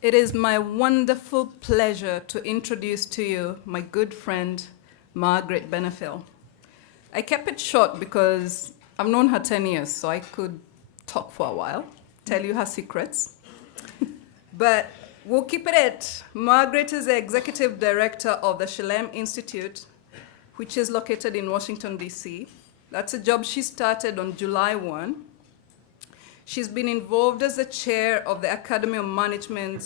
It is my wonderful pleasure to introduce to you my good friend, Margaret Benefiel. I kept it short because I've known her 10 years, so I could talk for a while, tell you her secrets. But we'll keep it at Margaret is the executive director of the Shalem Institute, which is located in Washington, D.C. That's a job she started on July 1. She's been involved as the chair of the Academy of Management,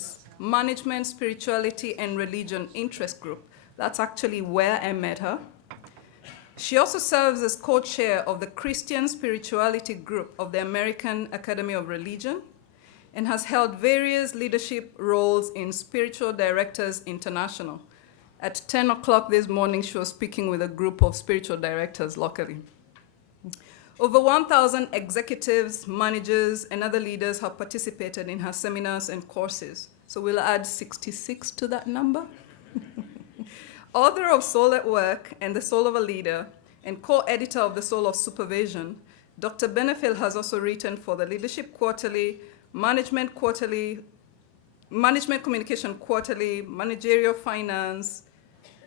Spirituality, and Religion Interest Group. That's actually where I met her. She also serves as co-chair of the Christian Spirituality Group of the American Academy of Religion and has held various leadership roles in Spiritual Directors International. At 10 o'clock this morning, she was speaking with a group of spiritual directors locally. Over 1,000 executives, managers, and other leaders have participated in her seminars and courses. So we'll add 66 to that number. Author of Soul at Work and The Soul of a Leader, and co-editor of The Soul of Supervision, Dr. Benefiel has also written for the Leadership Quarterly, Management Communication Quarterly, Managerial Finance,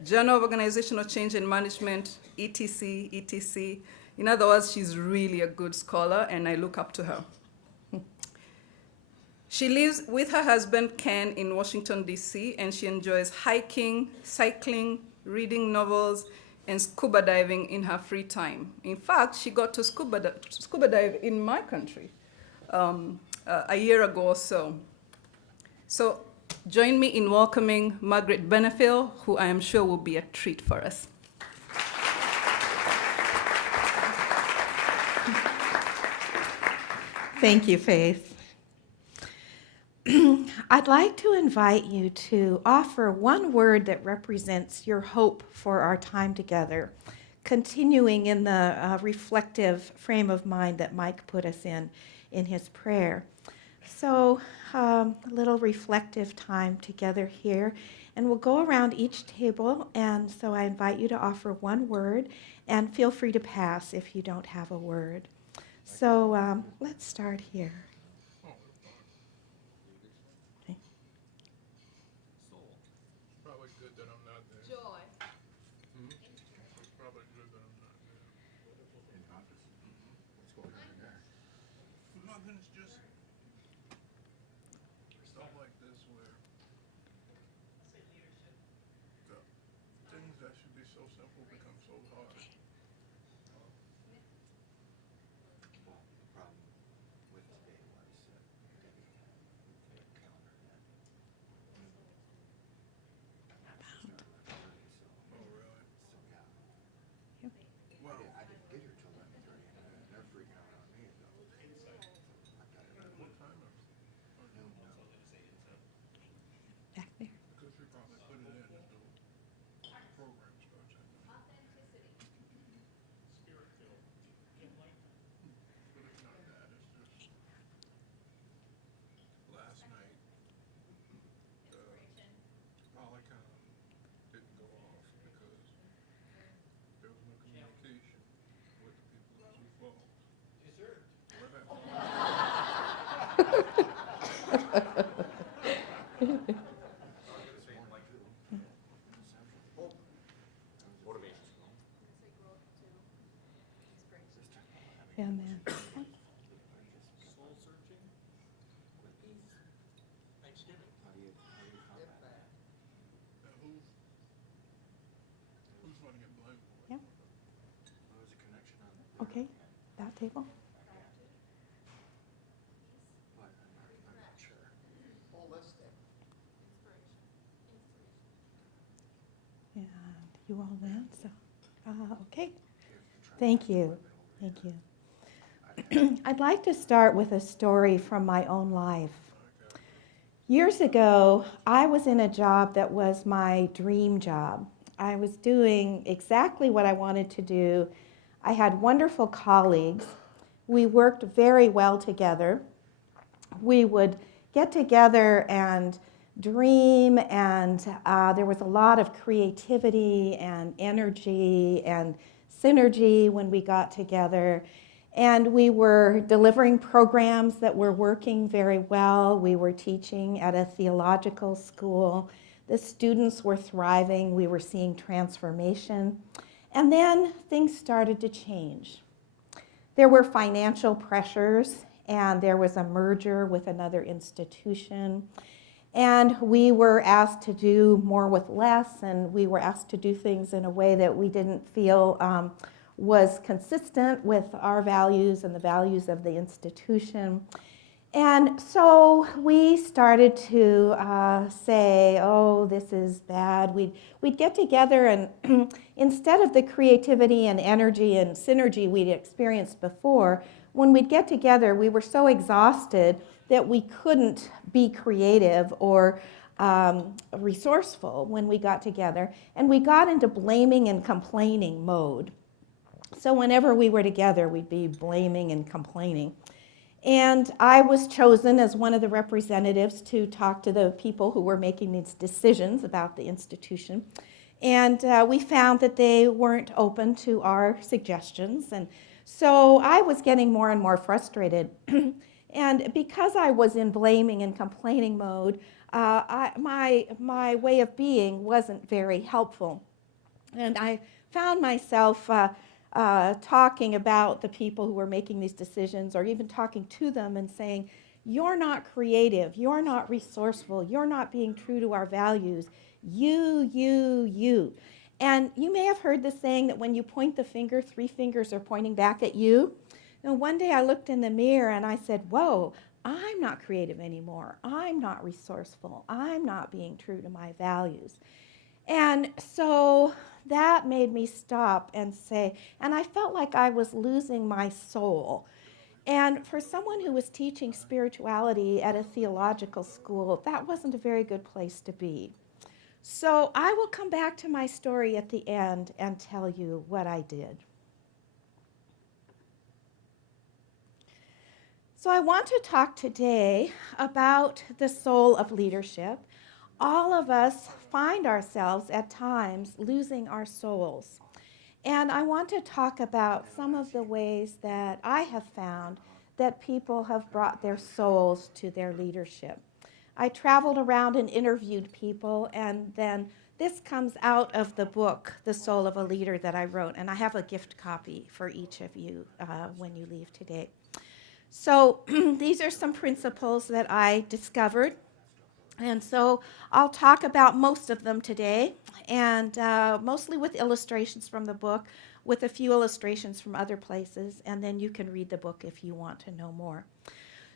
Journal of Organizational Change and Management, etc., etc. In other words, she's really a good scholar, and I look up to her. She lives with her husband, Ken, in Washington, D.C., and she enjoys hiking, cycling, reading novels, and scuba diving in her free time. In fact, she got to scuba dive in my country a year ago or so. So join me in welcoming Margaret Benefiel, who I am sure will be a treat for us. Thank you, Faith. I'd like to invite you to offer one word that represents your hope for our time together, continuing in the reflective frame of mind that Mike put us in his prayer. So a little reflective time together here, and we'll go around each table, and so I invite you to offer one word, and feel free to pass if you don't have a word. So let's start here. Okay. Soul. It's probably good that I'm not there. Joy. It's probably good that I'm not there. Nothing, it's just stuff like this where the things that should be so simple become so hard. Oh, really? Well, what time is it? Back there. Because we probably put it in as the program starts. I think. But it's not that, it's just last night, Polycom didn't go off because there was no communication with the people in Sioux Falls. Yes, sir. What Amen. Soul searching, cookies, Thanksgiving. Now, who's going to get blamed for it? Yeah. Okay, that table. And you all went, so, okay. Thank you. Thank you. I'd like to start with a story from my own life. Years ago, I was in a job that was my dream job. I was doing exactly what I wanted to do. I had wonderful colleagues. We worked very well together. We would get together and dream, and there was a lot of creativity and energy and synergy when we got together. And we were delivering programs that were working very well. We were teaching at a theological school. The students were thriving. We were seeing transformation. And then things started to change. There were financial pressures, and there was a merger with another institution. And we were asked to do more with less, and we were asked to do things in a way that we didn't feel was consistent with our values and the values of the institution. And so we started to say, oh, this is bad. We'd get together, and instead of the creativity and energy and synergy we'd experienced before, when we'd get together, we were so exhausted that we couldn't be creative or resourceful when we got together. And we got into blaming and complaining mode. So whenever we were together, we'd be blaming and complaining. And I was chosen as one of the representatives to talk to the people who were making these decisions about the institution. And we found that they weren't open to our suggestions. And so I was getting more and more frustrated. And because I was in blaming and complaining mode, my way of being wasn't very helpful. And I found myself talking about the people who were making these decisions, or even talking to them and saying, you're not creative, you're not resourceful, you're not being true to our values, you. And you may have heard the saying that when you point the finger, 3 fingers are pointing back at you. And one day I looked in the mirror and I said, whoa, I'm not creative anymore, I'm not resourceful, I'm not being true to my values. And so that made me stop and say, and I felt like I was losing my soul. And for someone who was teaching spirituality at a theological school, that wasn't a very good place to be. So I will come back to my story at the end and tell you what I did. So I want to talk today about the soul of leadership. All of us find ourselves at times losing our souls. And I want to talk about some of the ways that I have found that people have brought their souls to their leadership. I traveled around and interviewed people, and then this comes out of the book, The Soul of a Leader, that I wrote. And I have a gift copy for each of you when you leave today. So these are some principles that I discovered. And so I'll talk about most of them today, and mostly with illustrations from the book, with a few illustrations from other places, and then you can read the book if you want to know more.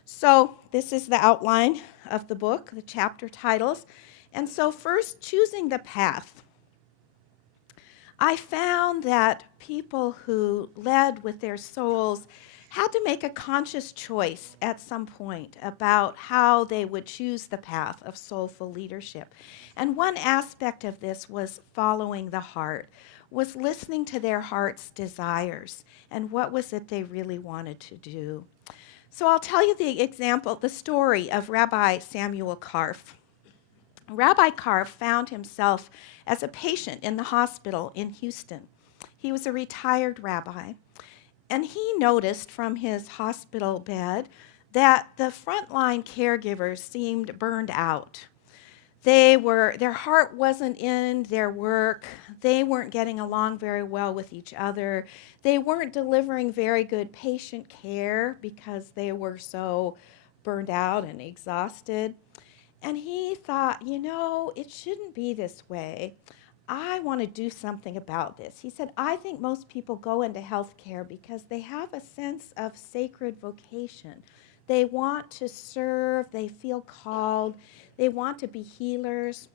So this is the outline of the book, the chapter titles. And so first, choosing the path. I found that people who led with their souls had to make a conscious choice at some point about how they would choose the path of soulful leadership. And one aspect of this was following the heart, was listening to their heart's desires and what was it they really wanted to do. So I'll tell you the story of Rabbi Samuel Karff. Rabbi Karff found himself as a patient in the hospital in Houston. He was a retired rabbi. And he noticed from his hospital bed that the frontline caregivers seemed burned out. Their heart wasn't in their work. They weren't getting along very well with each other. They weren't delivering very good patient care because they were so burned out and exhausted. And he thought, it shouldn't be this way. I want to do something about this. He said, I think most people go into healthcare because they have a sense of sacred vocation. They want to serve, they feel called, they want to be healers.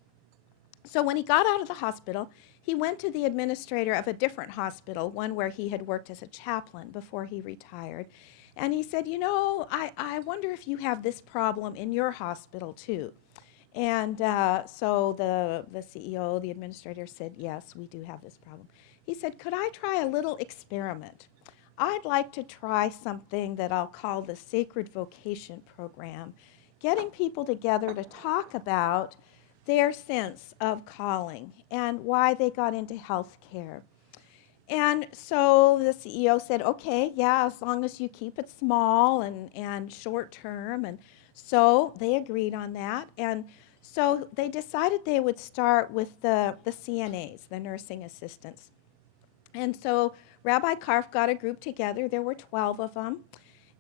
So when he got out of the hospital, he went to the administrator of a different hospital, one where he had worked as a chaplain before he retired. And he said, I wonder if you have this problem in your hospital too. And so the CEO, the administrator said, yes, we do have this problem. He said, could I try a little experiment? I'd like to try something that I'll call the Sacred Vocation Program, getting people together to talk about their sense of calling and why they got into health care. And so the CEO said, okay, yeah, as long as you keep it small and short term. And so they agreed on that. And so they decided they would start with the CNAs, the nursing assistants. And so Rabbi Karf got a group together. There were 12 of them.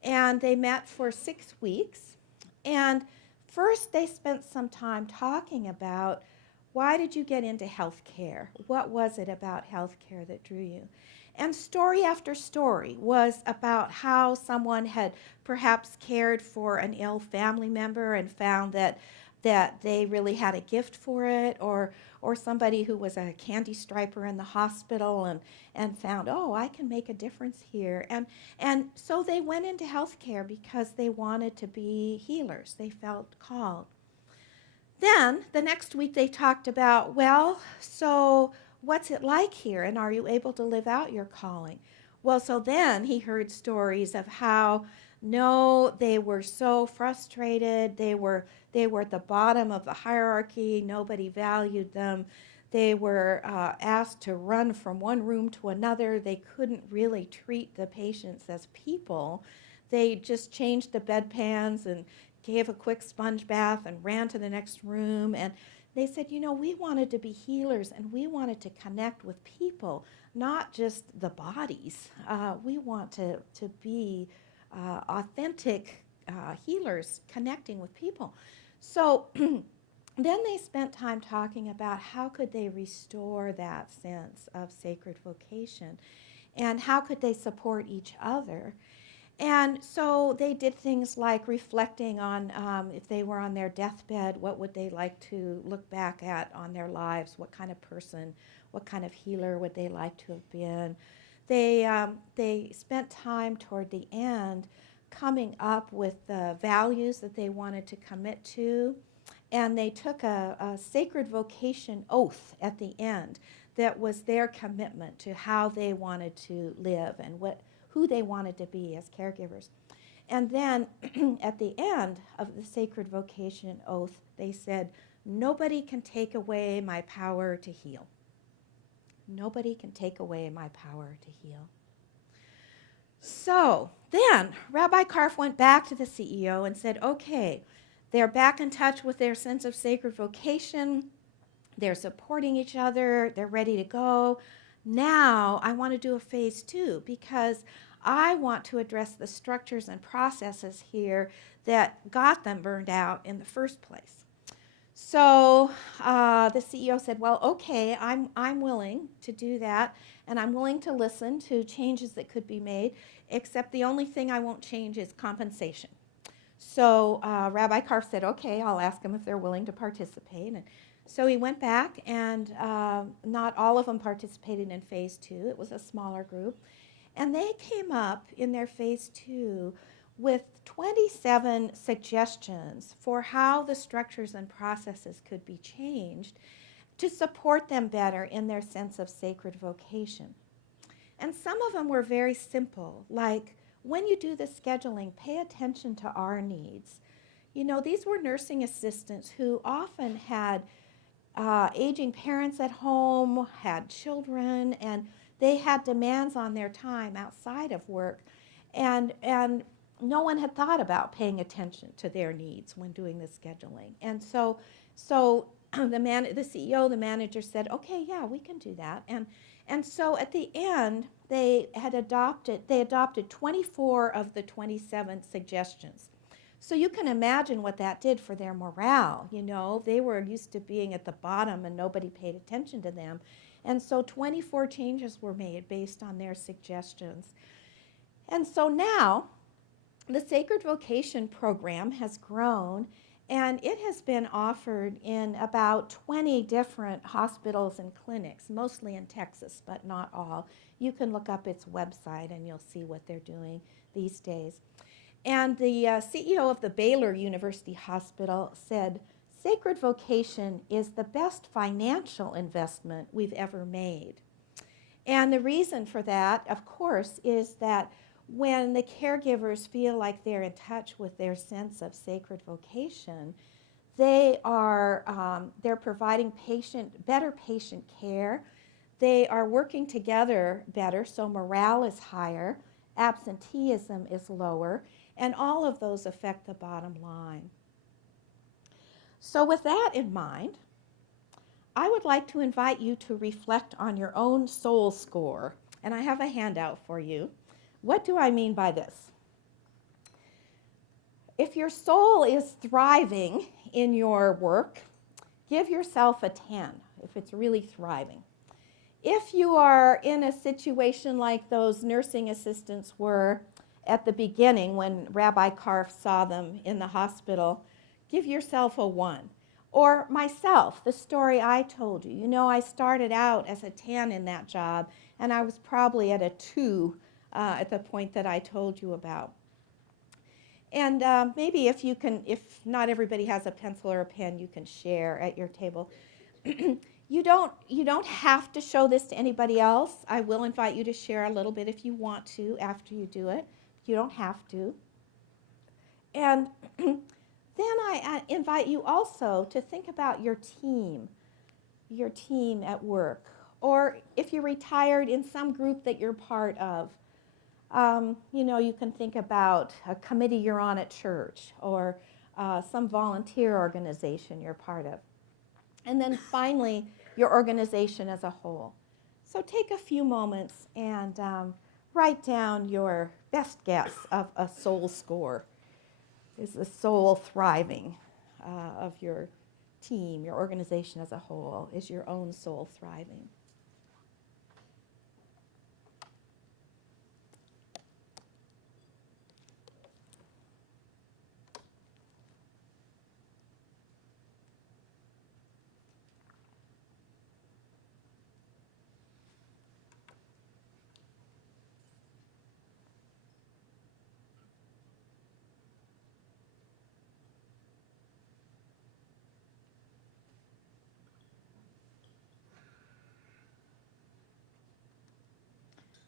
And they met for 6 weeks. And first they spent some time talking about, why did you get into healthcare? What was it about healthcare that drew you? And story after story was about how someone had perhaps cared for an ill family member and found that they really had a gift for it, or somebody who was a candy striper in the hospital and found, oh, I can make a difference here. And so they went into healthcare because they wanted to be healers. They felt called. Then the next week they talked about, well, so what's it like here, and are you able to live out your calling? Well, so then he heard stories of how, no, they were so frustrated. They were at the bottom of the hierarchy. Nobody valued them. They were asked to run from one room to another. They couldn't really treat the patients as people. They just changed the bedpans and gave a quick sponge bath and ran to the next room. And they said, we wanted to be healers and we wanted to connect with people, not just the bodies. We want to be authentic healers connecting with people. So then they spent time talking about how could they restore that sense of sacred vocation and how could they support each other. And so they did things like reflecting on if they were on their deathbed, what would they like to look back at on their lives, what kind of person, what kind of healer would they like to have been. They spent time toward the end coming up with the values that they wanted to commit to, and they took a sacred vocation oath at the end that was their commitment to how they wanted to live and who they wanted to be as caregivers. And then at the end of the sacred vocation oath, they said, nobody can take away my power to heal. Nobody can take away my power to heal. So then Rabbi Karf went back to the CEO and said, okay, they're back in touch with their sense of sacred vocation. They're supporting each other. They're ready to go. Now I want to do a phase 2 because I want to address the structures and processes here that got them burned out in the first place. So the CEO said, well, okay, I'm willing to do that, and I'm willing to listen to changes that could be made, except the only thing I won't change is compensation. So Rabbi Karf said, okay, I'll ask them if they're willing to participate. And so he went back, and not all of them participated in phase 2. It was a smaller group. And they came up in their phase 2 with 27 suggestions for how the structures and processes could be changed to support them better in their sense of sacred vocation. And some of them were very simple, like when you do the scheduling, pay attention to our needs. These were nursing assistants who often had aging parents at home, had children, and they had demands on their time outside of work, and no one had thought about paying attention to their needs when doing the scheduling. And so the CEO, the manager said, okay, yeah, we can do that. And so at the end, they adopted 24 of the 27 suggestions. So you can imagine what that did for their morale. They were used to being at the bottom and nobody paid attention to them. And so 24 changes were made based on their suggestions. And so now the Sacred Vocation program has grown, and it has been offered in about 20 different hospitals and clinics, mostly in Texas, but not all. You can look up its website and you'll see what they're doing these days. And the CEO of the Baylor University Hospital said, sacred vocation is the best financial investment we've ever made. And the reason for that, of course, is that when the caregivers feel like they're in touch with their sense of sacred vocation, they're providing better patient care. They are working together better, so morale is higher, absenteeism is lower, and all of those affect the bottom line. So with that in mind, I would like to invite you to reflect on your own soul score. And I have a handout for you. What do I mean by this? If your soul is thriving in your work, give yourself a 10 if it's really thriving. If you are in a situation like those nursing assistants were at the beginning when Rabbi Karf saw them in the hospital, give yourself a 1. Or myself, the story I told you. You know, I started out as a 10 in that job, and I was probably at a 2 at the point that I told you about. And maybe if not everybody has a pencil or a pen, you can share at your table. You don't have to show this to anybody else. I will invite you to share a little bit if you want to after you do it. You don't have to. And then I invite you also to think about your team at work, or if you're retired, in some group that you're part of. You can think about a committee you're on at church, or some volunteer organization you're part of. And then finally, your organization as a whole. So take a few moments and write down your best guess of a soul score. Is the soul thriving of your team, your organization as a whole? Is your own soul thriving?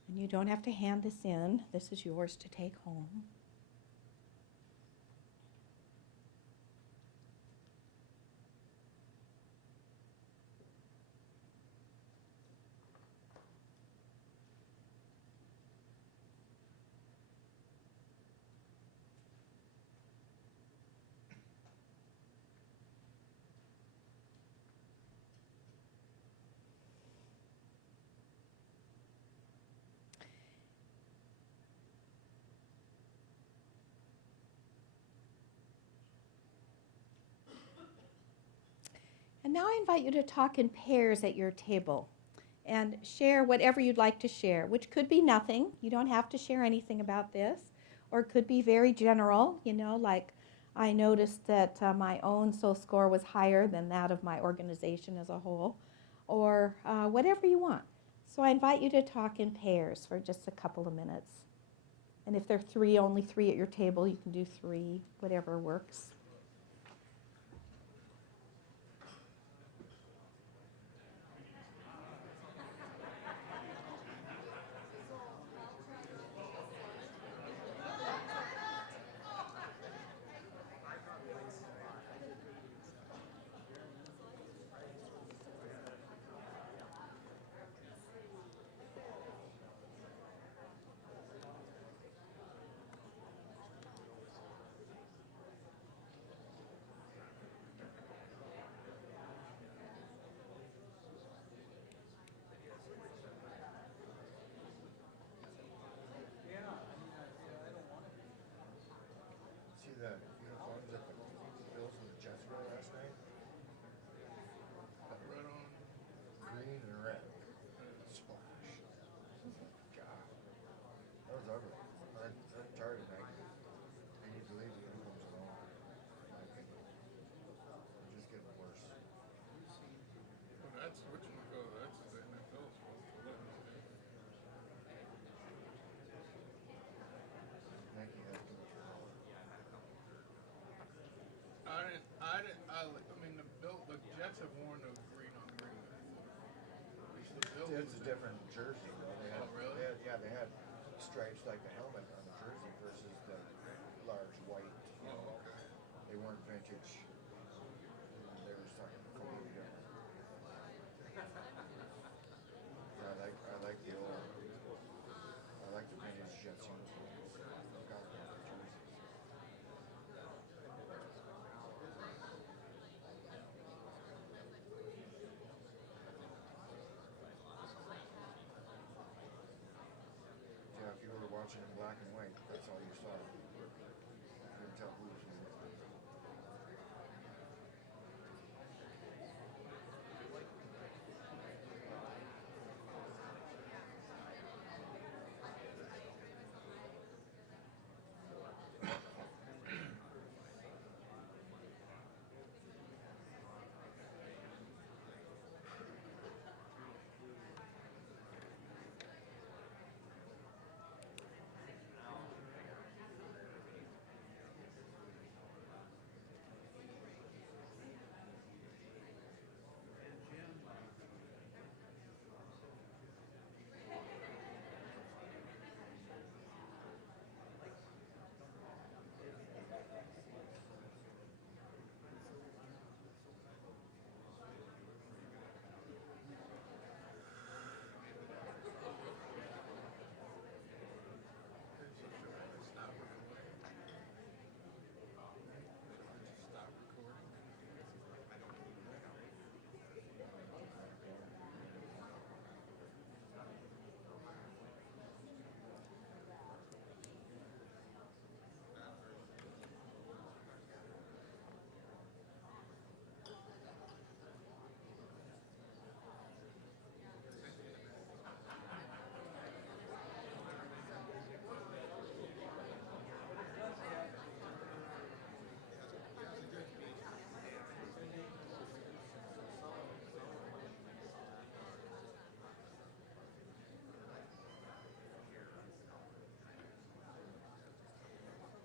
And you don't have to hand this in. This is yours to take home. And now I invite you to talk in pairs at your table and share whatever you'd like to share, which could be nothing. You don't have to share anything about this, or it could be very general, like I noticed that my own soul score was higher than that of my organization as a whole, or whatever you want. So I invite you to talk in pairs for just a couple of minutes. And if there are only three at your table, you can do 3, whatever works. See the uniforms that the Bills and the Jets wore last night? Red on, Green and red. Splash. God. That was ugly. I'm tired tonight. They need to leave the uniforms alone. In my opinion. They're just getting worse. well, that's whatchamacallit, that's the NFL's fault for letting them do. Nike has to. The Jets have worn those green on green. The Bills. It's a different jersey though. Oh, really? They had stripes like the helmet on the jersey versus the large white. Oh, okay. They weren't vintage. They were something completely different. that's all you saw. You couldn't tell who was who. Stop recording.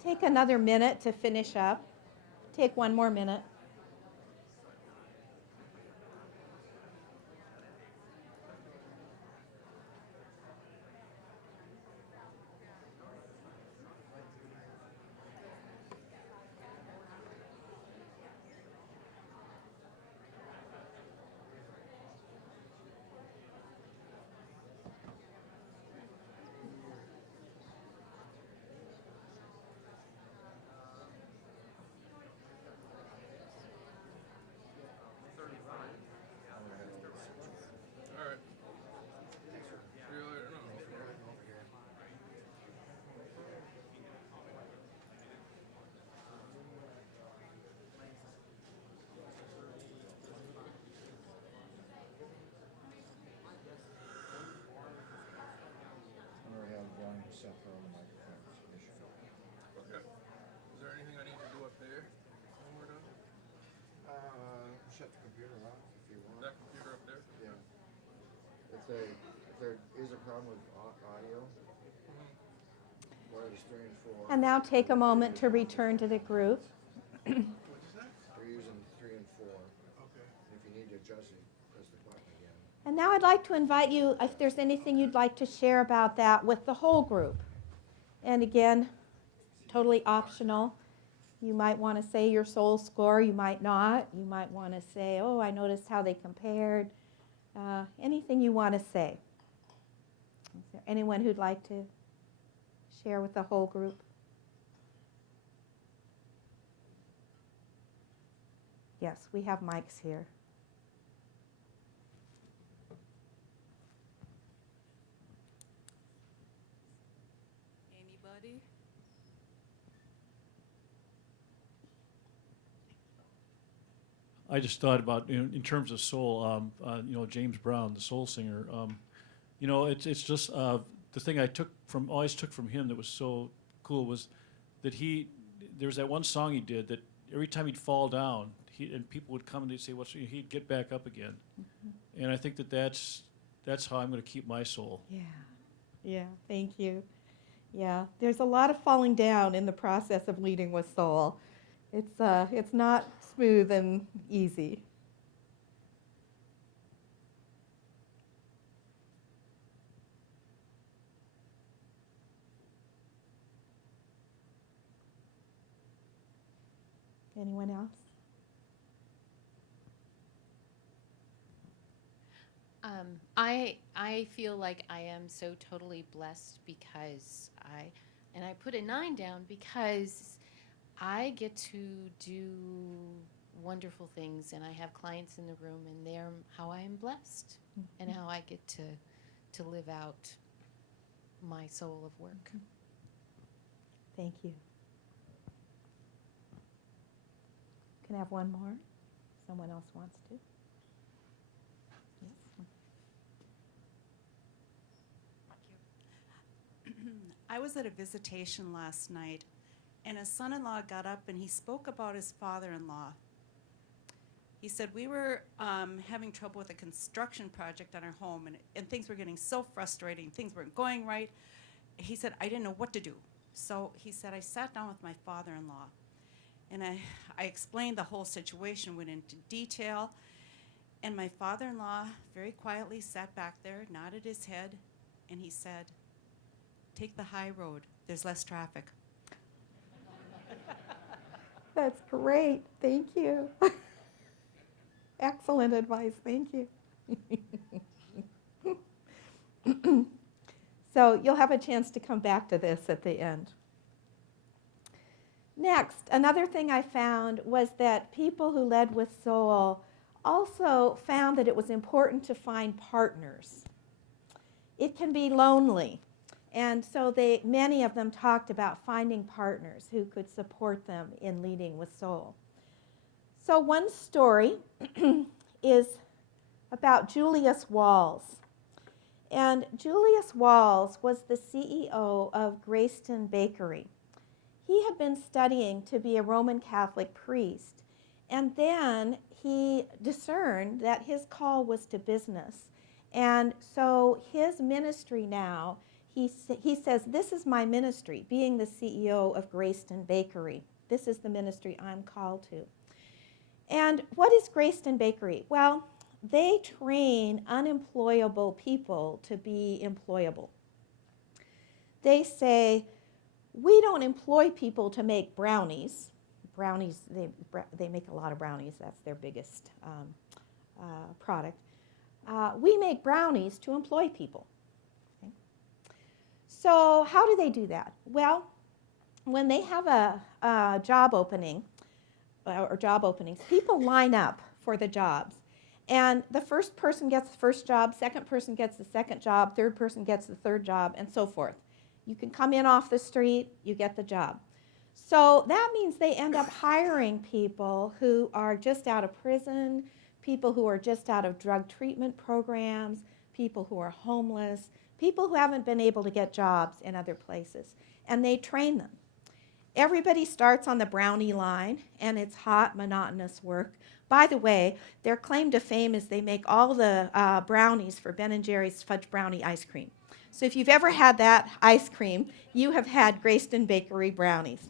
Take another minute to finish up. Take one more minute. All right. See you later. No. I'm gonna have one set for all the microphones. Okay. Is there anything I need to do up there when we're done? Shut the computer off if you want. That computer up there? Yeah. If there is a problem with audio, wires 3 and 4. And now take a moment to return to the group. What'd you say? They're using 3 and 4. Okay. If you need to adjust it, press the button again. And now I'd like to invite you, if there's anything you'd like to share about that with the whole group. And again, totally optional. You might want to say your soul score, you might not. You might want to say, oh, I noticed how they compared. Anything you want to say. Is there anyone who'd like to share with the whole group? Yes, we have mics here. Anybody? I just thought about, in terms of soul, James Brown, the soul singer. It's just the thing always took from him that was so cool was that there's that one song he did that every time he'd fall down, and people would come and they'd say, he'd get back up again. Mm-hmm. And I think that's how I'm going to keep my soul. Yeah, thank you. Yeah, there's a lot of falling down in the process of leading with soul. It's not smooth and easy. Anyone else? I feel like I am so totally blessed because I put a 9 down because I get to do wonderful things and I have clients in the room and they're how I am blessed and how I get to live out my soul of work. Thank you. Can I have one more? Someone else wants to? Yes. I was at a visitation last night, and his son-in-law got up and he spoke about his father-in-law. He said, we were having trouble with a construction project on our home, and things were getting so frustrating. Things weren't going right. He said, I didn't know what to do. So he said, I sat down with my father-in-law, and I explained the whole situation, went into detail, and my father-in-law very quietly sat back there, nodded his head, and he said, take the high road. There's less traffic. That's great. Thank you. Excellent advice. Thank you. So you'll have a chance to come back to this at the end. Next, another thing I found was that people who led with soul also found that it was important to find partners. It can be lonely. And so many of them talked about finding partners who could support them in leading with soul. So one story is about Julius Walls. And Julius Walls was the CEO of Grayston Bakery. He had been studying to be a Roman Catholic priest, and then he discerned that his call was to business. And so his ministry now, he says, this is my ministry, being the CEO of Grayston Bakery. This is the ministry I'm called to. And what is Grayston Bakery? Well, they train unemployable people to be employable. They say, we don't employ people to make brownies. Brownies, they make a lot of brownies. That's their biggest product. We make brownies to employ people. Okay? So how do they do that? Well, when they have a job opening, or job openings, people line up for the jobs. And the first person gets the first job, second person gets the second job, third person gets the third job, and so forth. You can come in off the street, you get the job. So that means they end up hiring people who are just out of prison, people who are just out of drug treatment programs, people who are homeless, people who haven't been able to get jobs in other places. And they train them. Everybody starts on the brownie line, and it's hot, monotonous work. By the way, their claim to fame is they make all the brownies for Ben & Jerry's Fudge Brownie ice cream. So if you've ever had that ice cream, you have had Grayston Bakery brownies.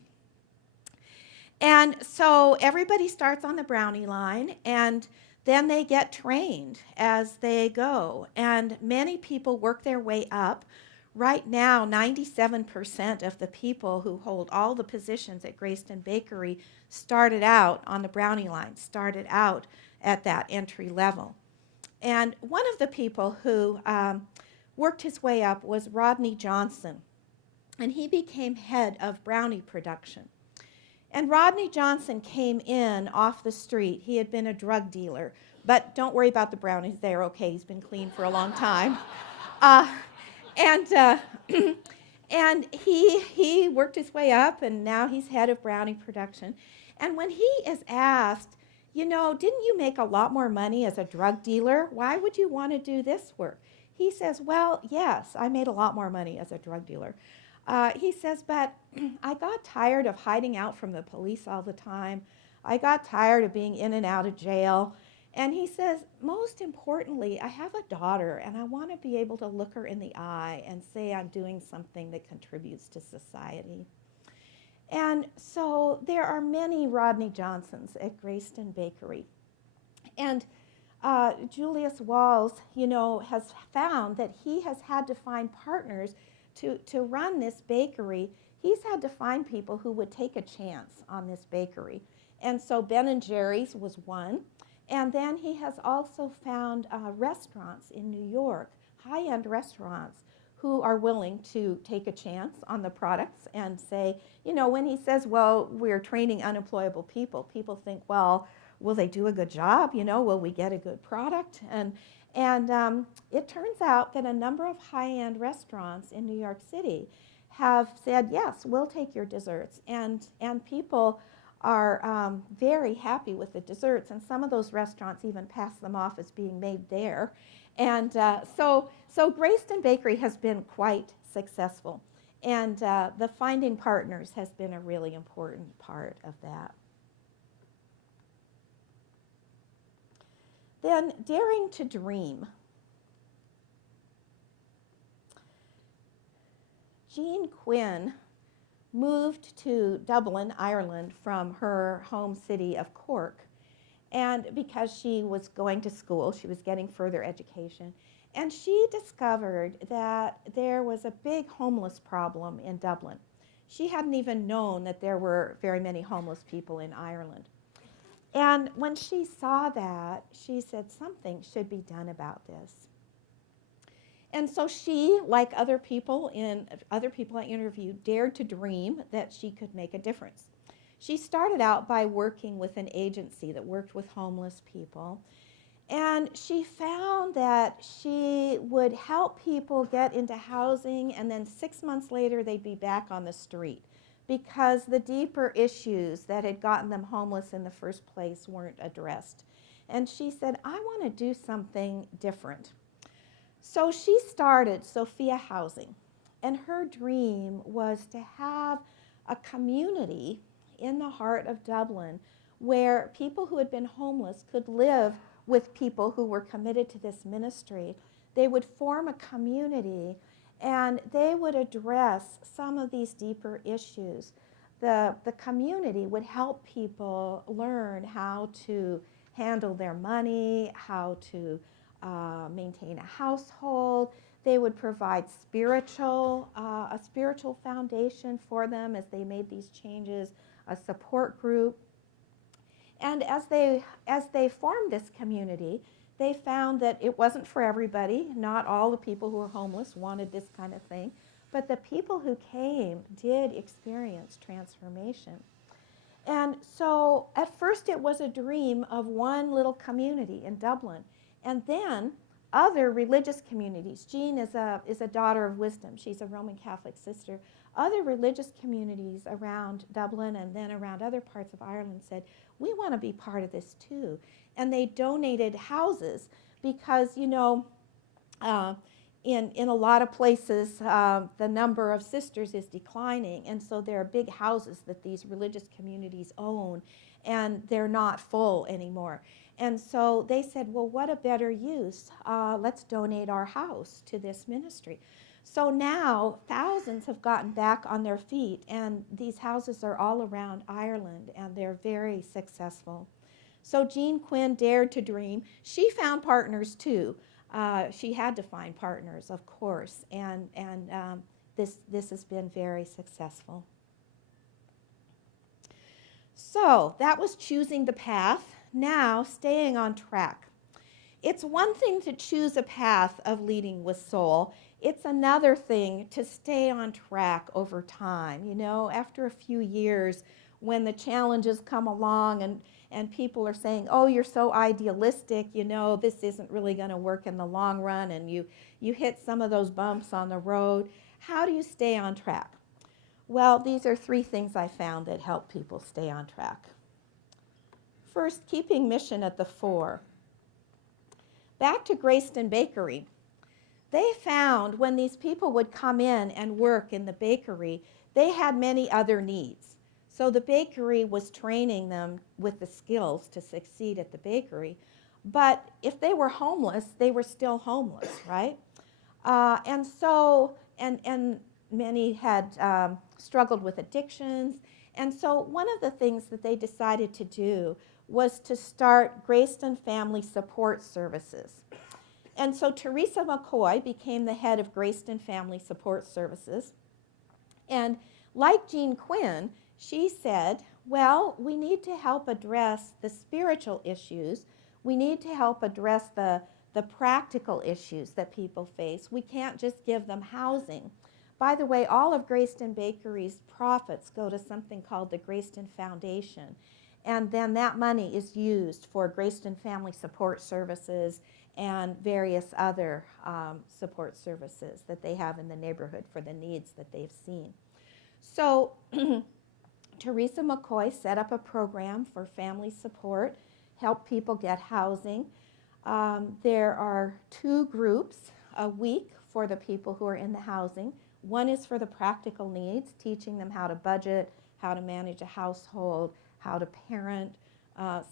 And so everybody starts on the brownie line, and then they get trained as they go. And many people work their way up. Right now, 97% of the people who hold all the positions at Grayston Bakery started out on the brownie line, started out at that entry level. And one of the people who worked his way up was Rodney Johnson, and he became head of brownie production. And Rodney Johnson came in off the street. He had been a drug dealer, but don't worry about the brownies. They're okay. He's been clean for a long time. And he worked his way up, and now he's head of brownie production. And when he is asked, you know, didn't you make a lot more money as a drug dealer? Why would you want to do this work? He says, well, yes, I made a lot more money as a drug dealer. He says, but I got tired of hiding out from the police all the time. I got tired of being in and out of jail. And he says, most importantly, I have a daughter, and I want to be able to look her in the eye and say I'm doing something that contributes to society. And so there are many Rodney Johnsons at Grayston Bakery. And Julius Walls, you know, has found that he has had to find partners to run this bakery. He's had to find people who would take a chance on this bakery. And so Ben & Jerry's was one. And then he has also found restaurants in New York, high-end restaurants, who are willing to take a chance on the products and say, you know, when he says, well, we're training unemployable people, people think, well, will they do a good job? You know, will we get a good product? And it turns out that a number of high-end restaurants in New York City have said, yes, we'll take your desserts. And people are very happy with the desserts, and some of those restaurants even pass them off as being made there. And so Grayston Bakery has been quite successful. And the finding partners has been a really important part of that. Then daring to dream. Jean Quinn moved to Dublin, Ireland, from her home city of Cork, and because she was going to school, she was getting further education, and she discovered that there was a big homeless problem in Dublin. She hadn't even known that there were very many homeless people in Ireland. And when she saw that, she said something should be done about this. And so she, like other people I interviewed, dared to dream that she could make a difference. She started out by working with an agency that worked with homeless people. And she found that she would help people get into housing, and then 6 months later they'd be back on the street because the deeper issues that had gotten them homeless in the first place weren't addressed. And she said, I want to do something different. So she started Sophia Housing, and her dream was to have a community in the heart of Dublin where people who had been homeless could live with people who were committed to this ministry. They would form a community, and they would address some of these deeper issues. The community would help people learn how to handle their money, how to maintain a household. They would provide a spiritual foundation for them as they made these changes, a support group. And as they formed this community, they found that it wasn't for everybody. Not all the people who were homeless wanted this kind of thing, but the people who came did experience transformation. And so at first it was a dream of one little community in Dublin. And then other religious communities. Jean is a daughter of wisdom. She's a Roman Catholic sister. Other religious communities around Dublin and then around other parts of Ireland said, we want to be part of this too. And they donated houses because, in a lot of places, the number of sisters is declining. And so there are big houses that these religious communities own, and they're not full anymore. And so they said, well, what a better use. Let's donate our house to this ministry. So now thousands have gotten back on their feet, and these houses are all around Ireland, and they're very successful. So Jean Quinn dared to dream. She found partners too. She had to find partners, of course, and this has been very successful. So that was choosing the path. Now, staying on track. It's one thing to choose a path of leading with soul. It's another thing to stay on track over time. After a few years, when the challenges come along and people are saying, oh, you're so idealistic, this isn't really going to work in the long run, and you hit some of those bumps on the road, how do you stay on track? Well, these are 3 things I found that help people stay on track. First, keeping mission at the fore. Back to Grayston Bakery. They found when these people would come in and work in the bakery, they had many other needs. So the bakery was training them with the skills to succeed at the bakery. But if they were homeless, they were still homeless, right? And many had struggled with addictions. And so one of the things that they decided to do was to start Grayston Family Support Services. And so Teresa McCoy became the head of Grayston Family Support Services. And like Jean Quinn, she said, well, we need to help address the spiritual issues. We need to help address the practical issues that people face. We can't just give them housing. By the way, all of Grayston Bakery's profits go to something called the Grayston Foundation. And then that money is used for Grayston Family Support Services and various other support services that they have in the neighborhood for the needs that they've seen. So Teresa McCoy set up a program for family support, help people get housing. There are 2 groups a week for the people who are in the housing. One is for the practical needs, teaching them how to budget, how to manage a household, how to parent,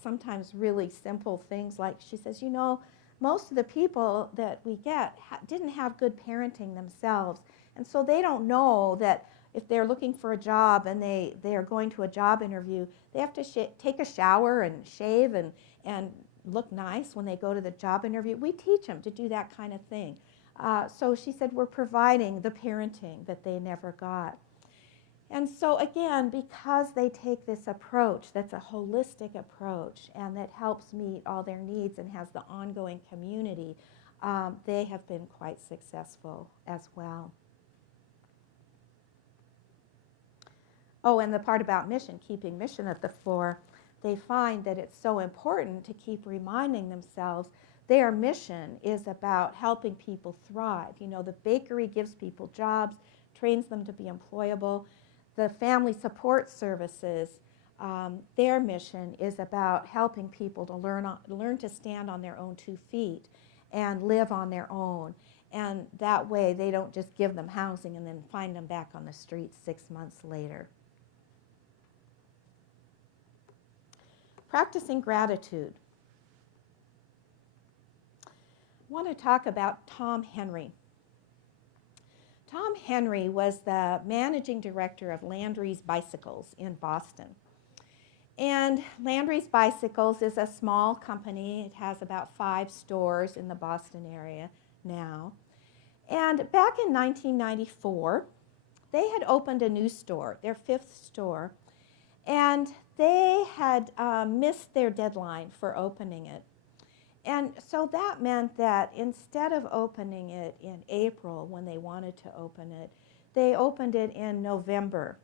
sometimes really simple things like, she says, you know, most of the people that we get didn't have good parenting themselves, and so they don't know that if they're looking for a job and they are going to a job interview, they have to take a shower and shave and look nice when they go to the job interview. We teach them to do that kind of thing. So she said we're providing the parenting that they never got. And so again, because they take this approach that's a holistic approach and that helps meet all their needs and has the ongoing community, they have been quite successful as well. Oh, and the part about mission, keeping mission at the fore, they find that it's so important to keep reminding themselves their mission is about helping people thrive. You know, the bakery gives people jobs, trains them to be employable. The family support services, their mission is about helping people to learn to stand on their own 2 feet and live on their own. And that way they don't just give them housing and then find them back on the streets 6 months later. Practicing gratitude. I want to talk about Tom Henry. Tom Henry was the managing director of Landry's Bicycles in Boston. And Landry's Bicycles is a small company. It has about 5 stores in the Boston area now. And back in 1994, they had opened a new store, their 5th store, and they had missed their deadline for opening it. And so that meant that instead of opening it in April when they wanted to open it, they opened it in November.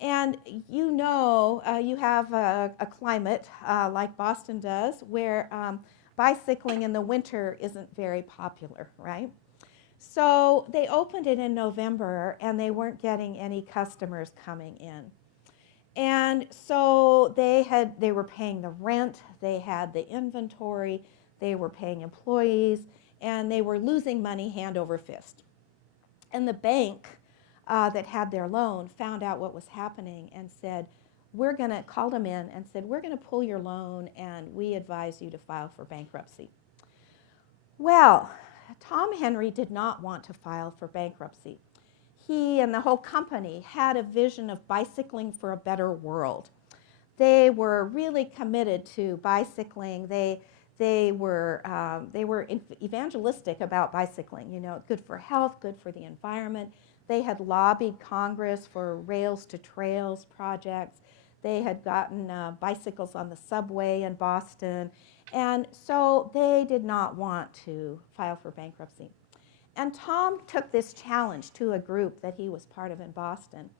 And you know, you have a climate like Boston does where bicycling in the winter isn't very popular, right? So they opened it in November and they weren't getting any customers coming in. And so they were paying the rent, they had the inventory, they were paying employees, and they were losing money hand over fist. And the bank that had their loan found out what was happening and said, called them in and said, we're going to pull your loan and we advise you to file for bankruptcy. Well, Tom Henry did not want to file for bankruptcy. He and the whole company had a vision of bicycling for a better world. They were really committed to bicycling. They were evangelistic about bicycling. You know, good for health, good for the environment. They had lobbied Congress for Rails to Trails projects. They had gotten bicycles on the subway in Boston. And so they did not want to file for bankruptcy. And Tom took this challenge to a group that he was part of in Boston,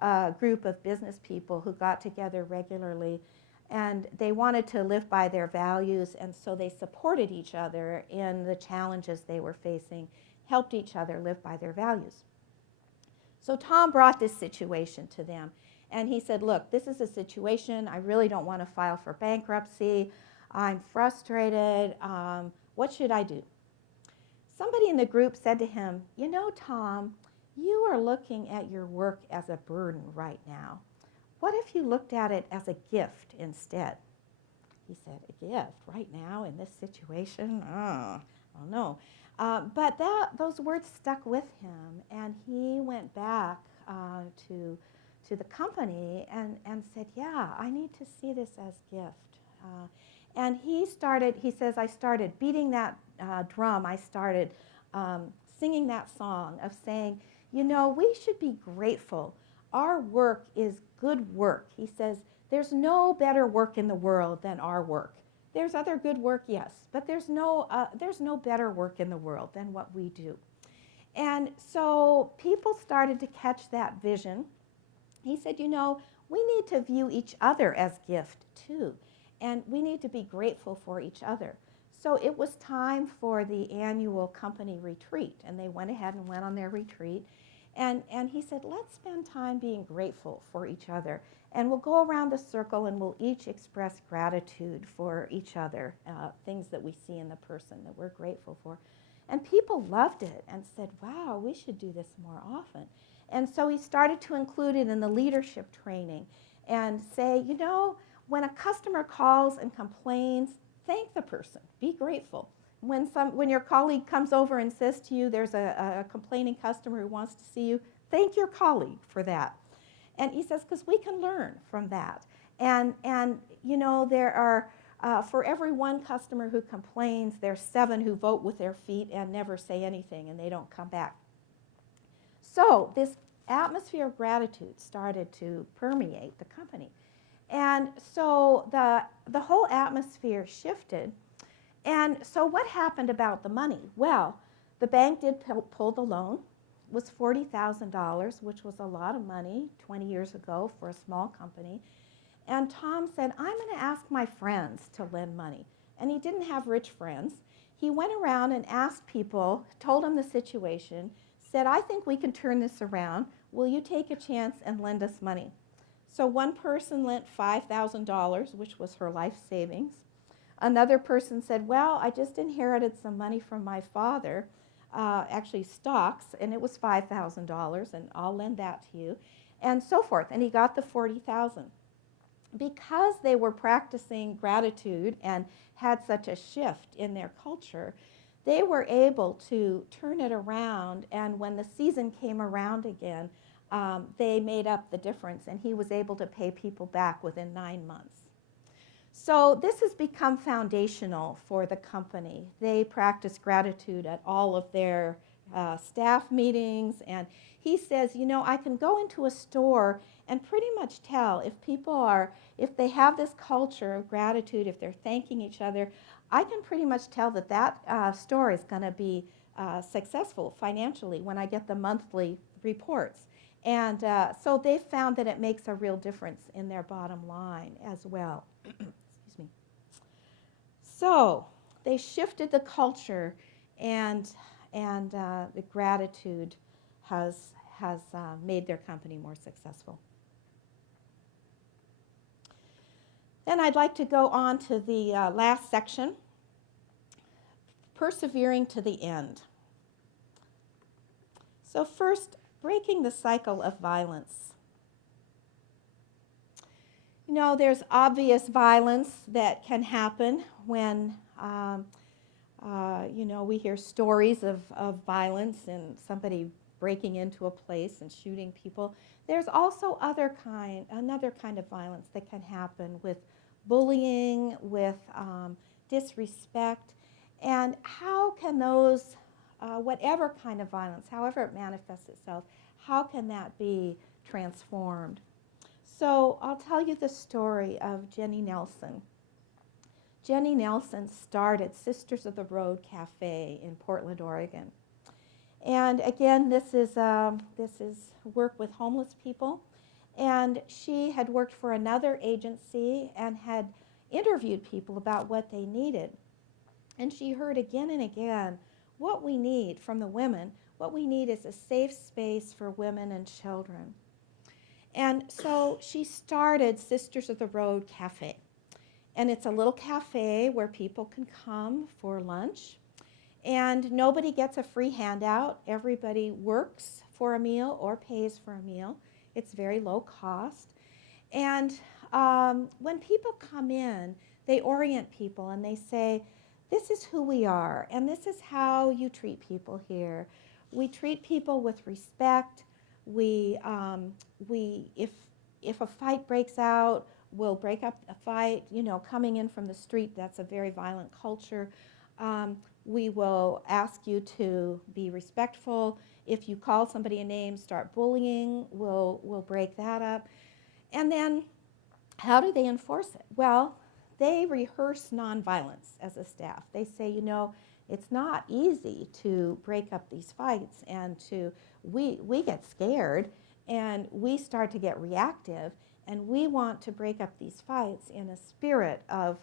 a group of business people who got together regularly, and they wanted to live by their values, and so they supported each other in the challenges they were facing, helped each other live by their values. So Tom brought this situation to them, and he said, look, this is a situation, I really don't want to file for bankruptcy, I'm frustrated, what should I do? Somebody in the group said to him, you know, Tom, you are looking at your work as a burden right now. What if you looked at it as a gift instead? He said, a gift right now in this situation? Oh, I don't know. But those words stuck with him, and he went back to the company and said, yeah, I need to see this as gift. And he says, I started beating that drum. I started singing that song of saying, you know, we should be grateful. Our work is good work. He says, there's no better work in the world than our work. There's other good work, yes, but there's no better work in the world than what we do. And so people started to catch that vision. He said, you know, we need to view each other as gift too. And we need to be grateful for each other. So it was time for the annual company retreat, and they went ahead and went on their retreat. And he said, let's spend time being grateful for each other. And we'll go around the circle and we'll each express gratitude for each other, things that we see in the person that we're grateful for. And people loved it and said, wow, we should do this more often. And so he started to include it in the leadership training and say, you know, when a customer calls and complains, thank the person, be grateful. When your colleague comes over and says to you, there's a complaining customer who wants to see you, thank your colleague for that. And he says, because we can learn from that. And you know, there are, for every one customer who complains, there's 7 who vote with their feet and never say anything, and they don't come back. So this atmosphere of gratitude started to permeate the company. And so the whole atmosphere shifted. And so what happened about the money? Well, the bank did pull the loan. It was $40,000, which was a lot of money 20 years ago for a small company. And Tom said, I'm going to ask my friends to lend money. And he didn't have rich friends. He went around and asked people, told them the situation, said, I think we can turn this around. Will you take a chance and lend us money? So one person lent $5,000, which was her life savings. Another person said, well, I just inherited some money from my father, actually stocks, and it was $5,000, and I'll lend that to you, and so forth. And he got the $40,000. Because they were practicing gratitude and had such a shift in their culture, they were able to turn it around, and when the season came around again, they made up the difference, and he was able to pay people back within 9 months. So this has become foundational for the company. They practice gratitude at all of their staff meetings, and he says, you know, I can go into a store and pretty much tell if they have this culture of gratitude, if they're thanking each other, I can pretty much tell that store is going to be successful financially when I get the monthly reports. And so they found that it makes a real difference in their bottom line as well. Excuse me. So they shifted the culture, and the gratitude has made their company more successful. Then I'd like to go on to the last section, persevering to the end. So first, breaking the cycle of violence. You know, there's obvious violence that can happen when, you know, we hear stories of violence and somebody breaking into a place and shooting people. There's also another kind of violence that can happen with bullying, with disrespect, and how can those, whatever kind of violence, however it manifests itself, how can that be transformed? So I'll tell you the story of Jenny Nelson. Jenny Nelson started Sisters of the Road Cafe in Portland, Oregon. And again, this is work with homeless people. And she had worked for another agency and had interviewed people about what they needed. And she heard again and again, what we need from the women, what we need is a safe space for women and children. And so she started Sisters of the Road Cafe. And it's a little cafe where people can come for lunch. And nobody gets a free handout. Everybody works for a meal or pays for a meal. It's very low cost. And when people come in, they orient people and they say, this is who we are, and this is how you treat people here. We treat people with respect. If a fight breaks out, we'll break up a fight. You know, coming in from the street, that's a very violent culture. We will ask you to be respectful. If you call somebody a name, start bullying, we'll break that up. And then how do they enforce it? Well, they rehearse nonviolence as a staff. They say, you know, it's not easy to break up these fights, and we get scared and we start to get reactive, And we want to break up these fights in a spirit of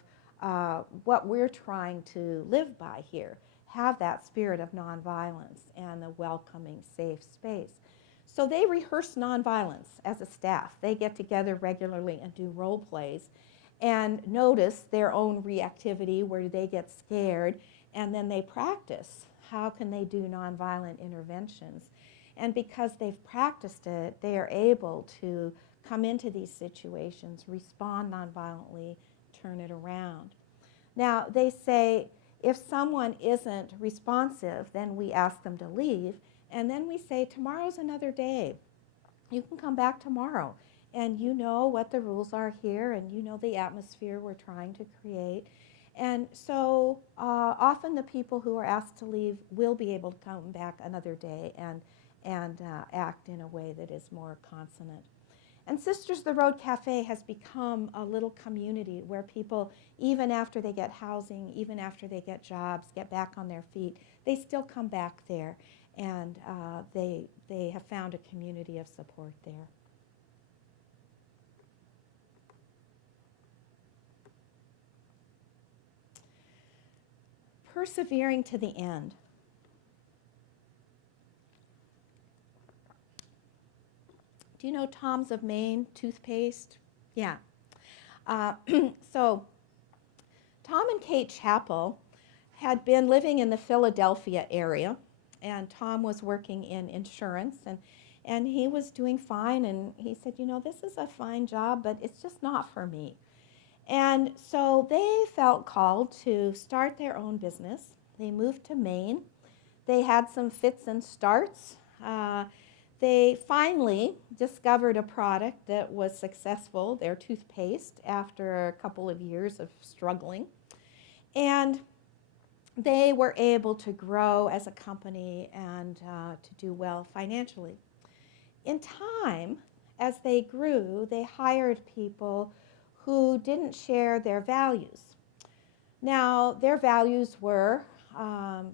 what we're trying to live by here. Have that spirit of nonviolence and a welcoming, safe space. So they rehearse nonviolence as a staff. They get together regularly and do role plays and notice their own reactivity, where they get scared, and then they practice. How can they do nonviolent interventions? And because they've practiced it, they are able to come into these situations, respond nonviolently, turn it around. Now, they say if someone isn't responsive, then we ask them to leave, and then we say, tomorrow's another day. You can come back tomorrow. And you know what the rules are here, and you know the atmosphere we're trying to create. And so often the people who are asked to leave will be able to come back another day and act in a way that is more consonant. And Sisters of the Road Cafe has become a little community where people, even after they get housing, even after they get jobs, get back on their feet, they still come back there, and they have found a community of support there. Persevering to the end. Do you know Tom's of Maine toothpaste? Yeah. So Tom and Kate Chappell had been living in the Philadelphia area, and Tom was working in insurance, and he was doing fine, and he said, you know, this is a fine job, but it's just not for me. And so they felt called to start their own business. They moved to Maine. They had some fits and starts. They finally discovered a product that was successful, their toothpaste, after a couple of years of struggling. And they were able to grow as a company and to do well financially. In time, as they grew, they hired people who didn't share their values. Now, their values were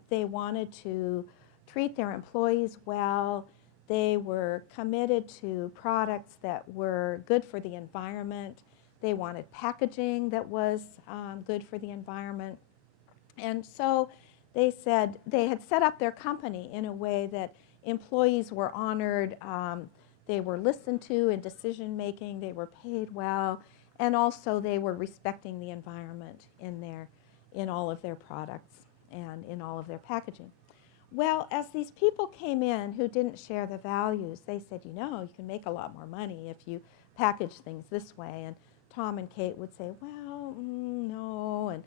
they wanted to treat their employees well. They were committed to products that were good for the environment. They wanted packaging that was good for the environment. And so they said they had set up their company in a way that employees were honored, they were listened to in decision making, they were paid well, and also they were respecting the environment in all of their products and in all of their packaging. Well, as these people came in who didn't share the values, they said, you know, you can make a lot more money if you package things this way. And Tom and Kate would say, well, no. And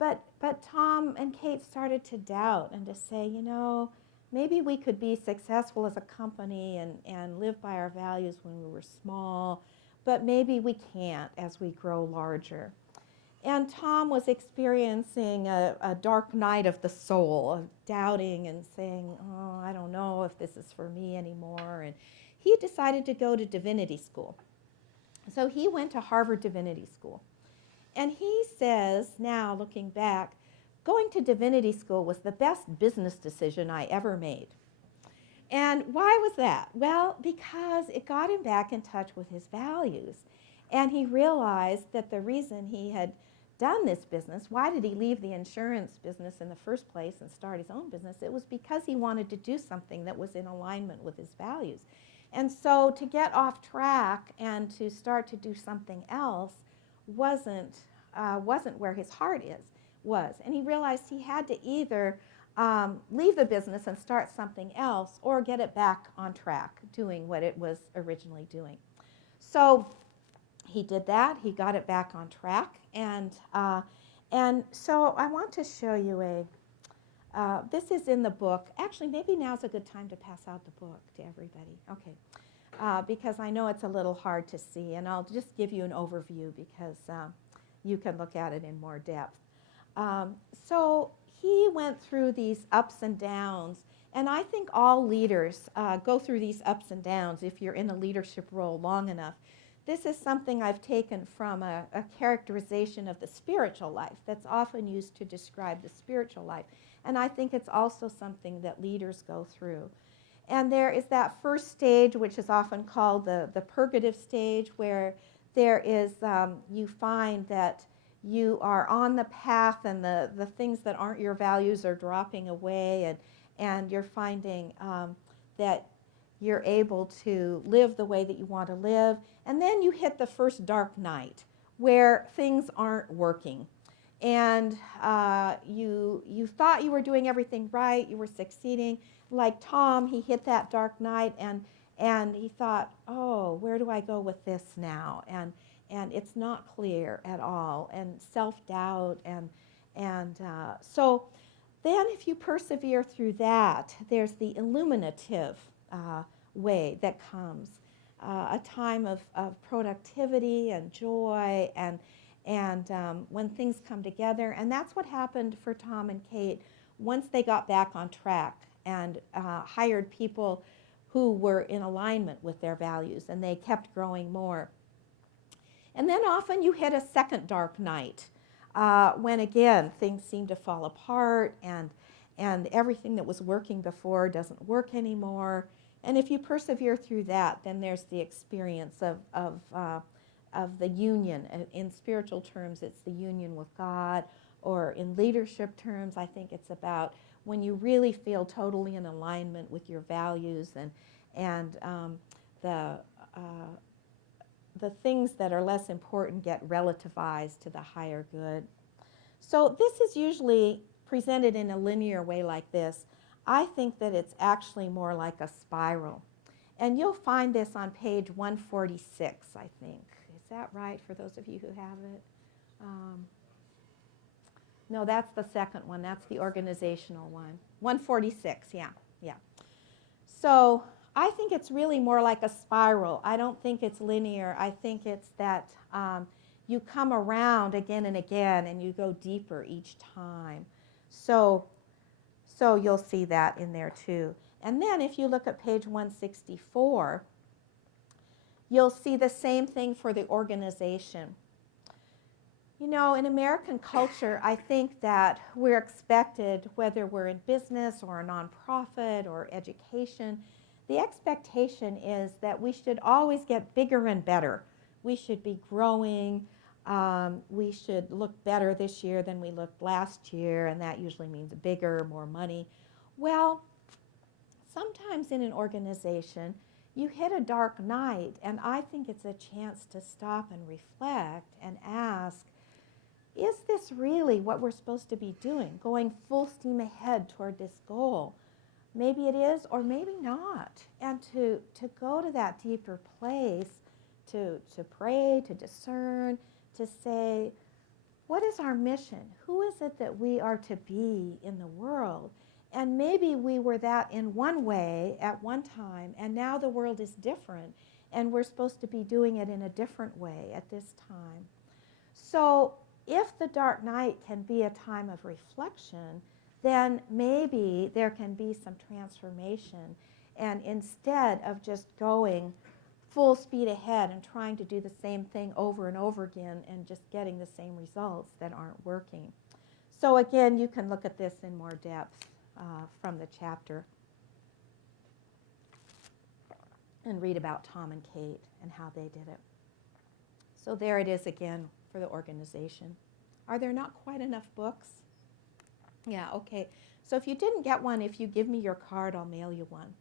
but Tom and Kate started to doubt and to say, you know, maybe we could be successful as a company and live by our values when we were small, but maybe we can't as we grow larger. And Tom was experiencing a dark night of the soul, of doubting and saying, oh, I don't know if this is for me anymore. And he decided to go to divinity school. So he went to Harvard Divinity School. And he says, now looking back, going to divinity school was the best business decision I ever made. And why was that? Well, because it got him back in touch with his values. And he realized that the reason he had done this business, why did he leave the insurance business in the first place and start his own business? It was because he wanted to do something that was in alignment with his values. And so to get off track and to start to do something else wasn't where his heart was. And he realized he had to either leave the business and start something else or get it back on track, doing what it was originally doing. So he did that. He got it back on track. And so I want to show you this is in the book. Actually, maybe now's a good time to pass out the book to everybody. Okay. Because I know it's a little hard to see, and I'll just give you an overview because you can look at it in more depth. So he went through these ups and downs, and I think all leaders go through these ups and downs if you're in a leadership role long enough. This is something I've taken from a characterization of the spiritual life that's often used to describe the spiritual life. And I think it's also something that leaders go through. And there is that first stage, which is often called the purgative stage, where there is, you find that you are on the path and the things that aren't your values are dropping away, and you're finding that you're able to live the way that you want to live. And then you hit the first dark night where things aren't working. And you thought you were doing everything right, you were succeeding. Like Tom, he hit that dark night and he thought, oh, where do I go with this now? And it's not clear at all, and self-doubt. And so then if you persevere through that, there's the illuminative way that comes, a time of productivity and joy and when things come together. And that's what happened for Tom and Kate once they got back on track and hired people who were in alignment with their values, and they kept growing more. And then often you hit a second dark night when, again, things seem to fall apart and everything that was working before doesn't work anymore. And if you persevere through that, then there's the experience of the union. In spiritual terms, it's the union with God, or in leadership terms, I think it's about when you really feel totally in alignment with your values and the things that are less important get relativized to the higher good. So this is usually presented in a linear way like this. I think that it's actually more like a spiral. And you'll find this on page 146, I think. Is that right for those of you who have it? No, that's the second one. That's the organizational one. 146, yeah. So I think it's really more like a spiral. I don't think it's linear. I think it's that you come around again and again, and you go deeper each time. So you'll see that in there too. And then if you look at page 164, you'll see the same thing for the organization. You know, in American culture, I think that we're expected, whether we're in business or a nonprofit or education, the expectation is that we should always get bigger and better. We should be growing. We should look better this year than we looked last year, and that usually means bigger, more money. Well, sometimes in an organization, you hit a dark night, and I think it's a chance to stop and reflect and ask, is this really what we're supposed to be doing, going full steam ahead toward this goal? Maybe it is, or maybe not. And to go to that deeper place, to pray, to discern, to say, what is our mission? Who is it that we are to be in the world? And maybe we were that in one way at one time, and now the world is different, and we're supposed to be doing it in a different way at this time. So if the dark night can be a time of reflection, then maybe there can be some transformation. And instead of just going full speed ahead and trying to do the same thing over and over again and just getting the same results that aren't working. So again, you can look at this in more depth from the chapter and read about Tom and Kate and how they did it. So there it is again for the organization. Are there not quite enough books? Yeah, okay. So if you didn't get one, if you give me your card, I'll mail you one.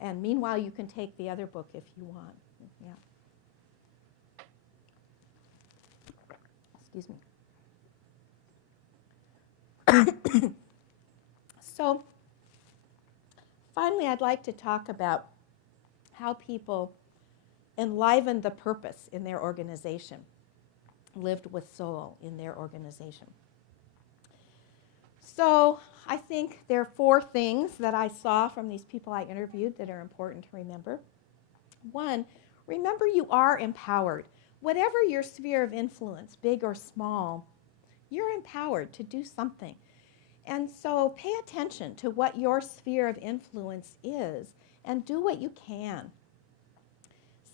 And meanwhile, you can take the other book if you want. Yeah. Excuse me. So finally, I'd like to talk about how people enlivened the purpose in their organization, lived with soul in their organization. So I think there are 4 things that I saw from these people I interviewed that are important to remember. 1, remember you are empowered. Whatever your sphere of influence, big or small, you're empowered to do something. And so pay attention to what your sphere of influence is and do what you can.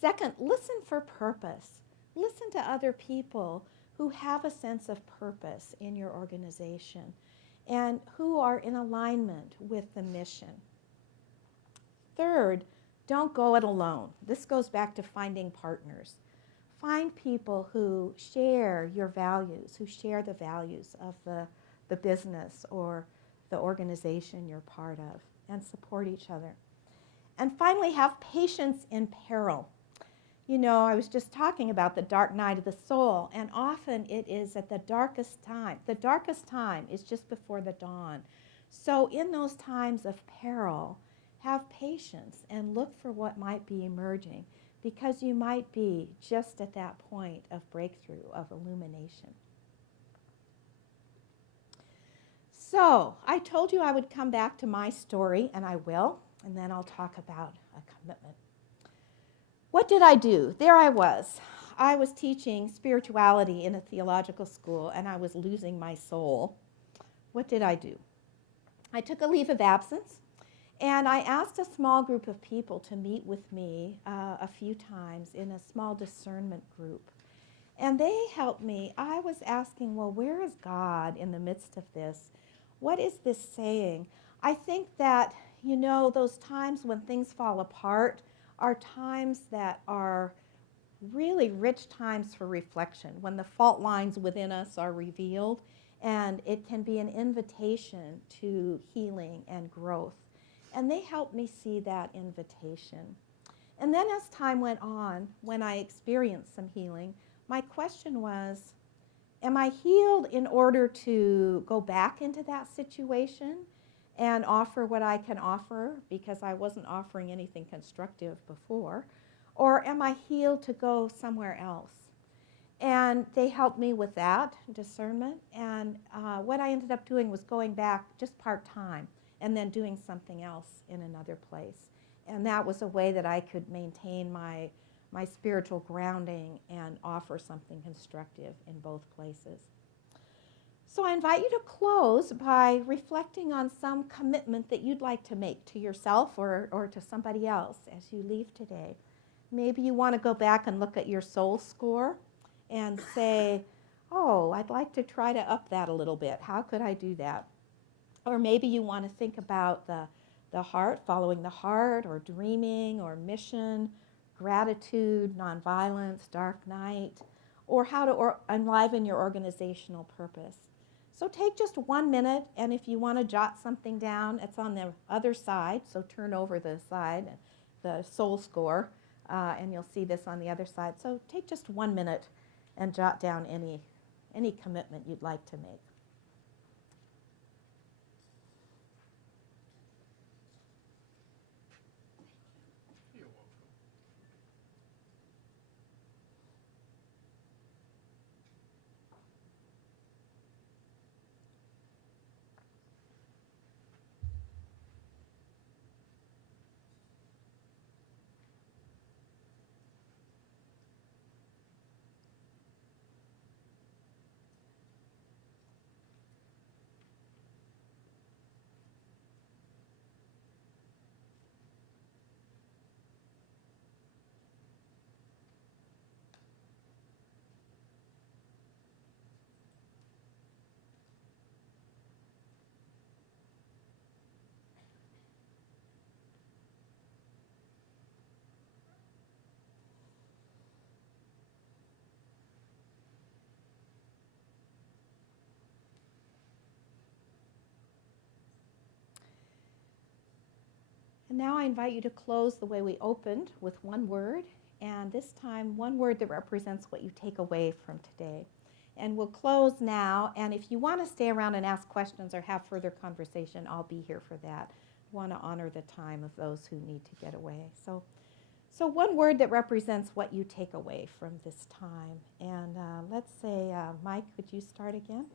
2, listen for purpose. Listen to other people who have a sense of purpose in your organization and who are in alignment with the mission. third, don't go it alone. This goes back to finding partners. Find people who share your values, who share the values of the business or the organization you're part of, and support each other. And finally, have patience in peril. You know, I was just talking about the dark night of the soul, and often it is at the darkest time. The darkest time is just before the dawn. So in those times of peril, have patience and look for what might be emerging, because you might be just at that point of breakthrough, of illumination. So I told you I would come back to my story, and I will, and then I'll talk about a commitment. What did I do? There I was. I was teaching spirituality in a theological school, and I was losing my soul. What did I do? I took a leave of absence, and I asked a small group of people to meet with me a few times in a small discernment group. And they helped me. I was asking, well, where is God in the midst of this? What is this saying? I think that, you know, those times when things fall apart are times that are really rich times for reflection, when the fault lines within us are revealed, and it can be an invitation to healing and growth. And they helped me see that invitation. And then as time went on, when I experienced some healing, my question was, am I healed in order to go back into that situation and offer what I can offer, because I wasn't offering anything constructive before? Or am I healed to go somewhere else? And they helped me with that discernment. And what I ended up doing was going back just part-time and then doing something else in another place. And that was a way that I could maintain my spiritual grounding and offer something constructive in both places. So I invite you to close by reflecting on some commitment that you'd like to make to yourself or to somebody else as you leave today. Maybe you want to go back and look at your soul score and say, oh, I'd like to try to up that a little bit. How could I do that? Or maybe you want to think about the heart, following the heart, or dreaming, or mission, gratitude, nonviolence, dark night, or how to enliven your organizational purpose. So take just 1 minute, and if you want to jot something down, it's on the other side, so turn over the side, the soul score, and you'll see this on the other side. So take just 1 minute and jot down any commitment you'd like to make. You're welcome. And now I invite you to close the way we opened with one word, and this time one word that represents what you take away from today. And we'll close now, and if you want to stay around and ask questions or have further conversation, I'll be here for that. I want to honor the time of those who need to get away. So one word that represents what you take away from this time. And let's say, Mike, would you start again?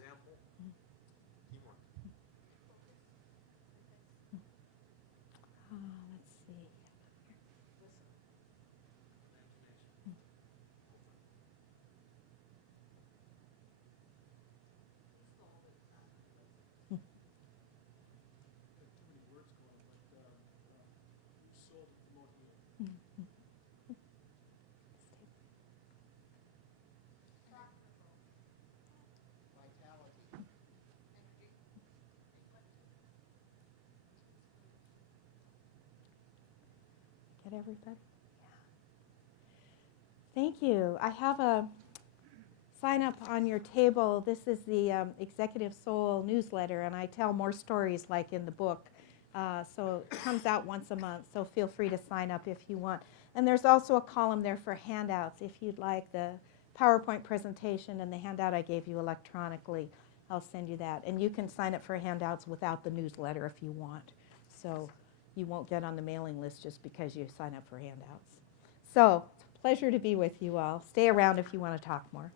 example, teamwork. Let's see. Get everybody? Yeah. Thank you. I have a sign up on your table. This is the Executive Soul newsletter, and I tell more stories like in the book. So it comes out once a month, so feel free to sign up if you want. And there's also a column there for handouts if you'd like the PowerPoint presentation and the handout I gave you electronically. I'll send you that. And you can sign up for handouts without the newsletter if you want. So you won't get on the mailing list just because you sign up for handouts. So it's a pleasure to be with you all. Stay around if you want to talk more.